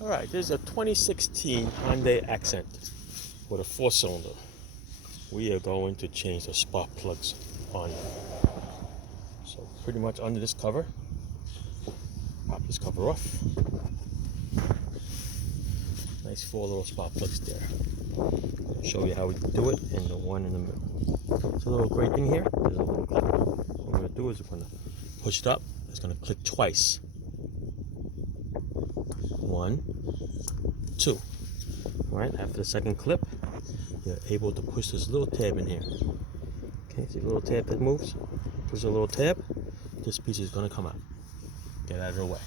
Alright, this is a 2016 Hyundai Accent with a 4-cylinder. We are going to change the spark plugs on it. So pretty much under this cover, pop this cover off. Nice 4 little spark plugs there. I'll show you how we do it in the one in the middle. It's a little great thing here. There's a little clip. What we're going to do is we're going to push it up. It's going to click twice. 1, 2. Right after the second clip, you're able to push this little tab in here. Okay, see the little tab that moves? Push the little tab. This piece is going to come out. Get out of the way.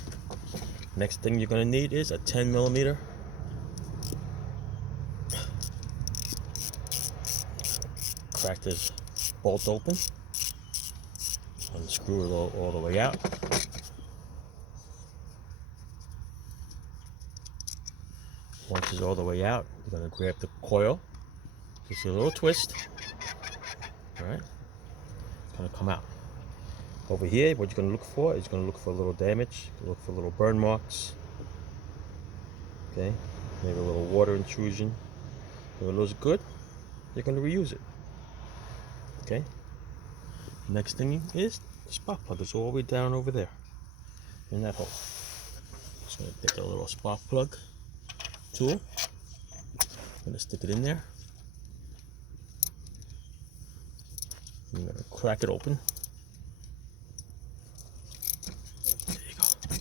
Next thing you're going to need is a 10mm. Crack this bolt open. Unscrew it all the way out. Once it's all the way out, you're going to grab the coil. Just a little twist. Alright? It's going to come out. Over here, what you're going to look for is going to look for a little damage. Look for little burn marks. Okay? Maybe a little water intrusion. If it looks good, you're going to reuse it. Okay? Next thing is the spark plug. It's all the way down over there. In that hole. Just going to take a little spark plug tool. I'm going to stick it in there. I'm going to crack it open. There you go. I'm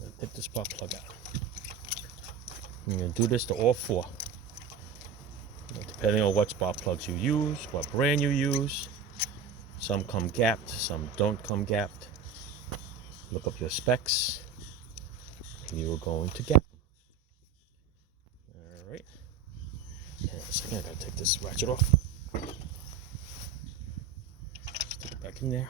going to take the spark plug out. I'm going to do this to all 4. Depending on what spark plugs you use, what brand you use. Some come gapped, some don't come gapped. Look up your specs. You are going to gap. Alright. Hang on a second, I gotta take this ratchet off. Stick it back in there.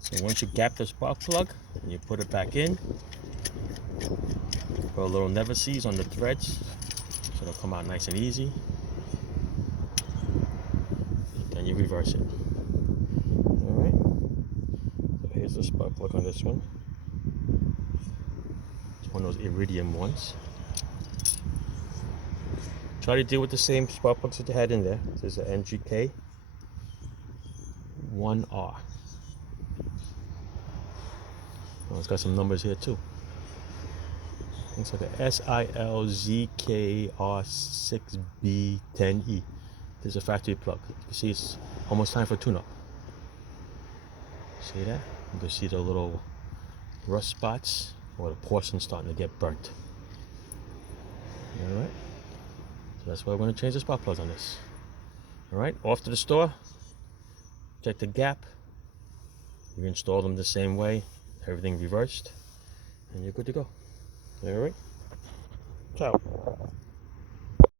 So once you gap the spark plug and you put it back in, put a little never seize on the threads so it'll come out nice and easy. Then you reverse it. Alright. So here's the spark plug on this one. It's one of those iridium ones. Try to deal with the same spark plugs that you had in there. This is an NGK 1R. Oh, it's got some numbers here too. Looks like a SILZKR6B10E. This is a factory plug. You can see it's almost time for tune-up. See that? You can see the little rust spots or the portion starting to get burnt. Alright. So that's why we're going to change the spark plugs on this. Alright, off to the store. Check the gap. You install them the same way. Everything reversed. And you're good to go. Alright? Ciao.